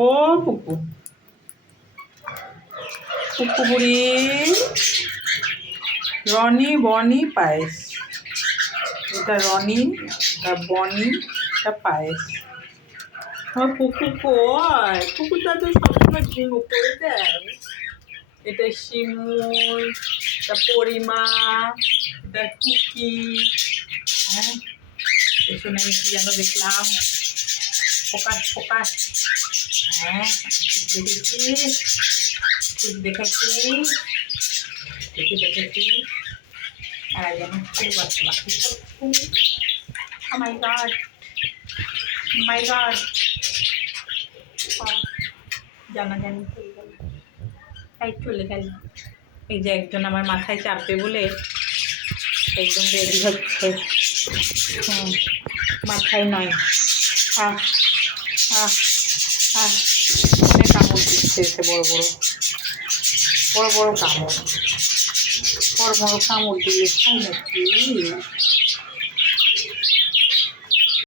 ও পুকু পুকু বুড়ি রনি বনি পায়েস, এটা রনি, এটা বনি, এটা পায়েস। আমার পুকু কয়, পুকুরটা তো সবসময় ঘুমো করে দেয়। এটা শিমুল, এটা পরিমা, এটা কুকি। হ্যাঁ, পেছনে আমি কি যেন দেখলাম, ফোকাস ফোকাস। হ্যাঁ, দেখেছি, ঠিক দেখেছি, ঠিকই দেখেছি। আর যেন খুব আছে বাকি সব খুব। মাই গড, মাই গড, জানাজানি হয়ে গেল, তাই চলে গেল। এই যে একজন আমার মাথায় চাপবে বলে একদম রেডি হচ্ছে। মাথায় নয়, আহ আহ আহ, অনেক কামড় দিচ্ছে এসে, বড় বড় বড় বড় কামড়, বড় বড় কামড় দিলে খাই নাকি।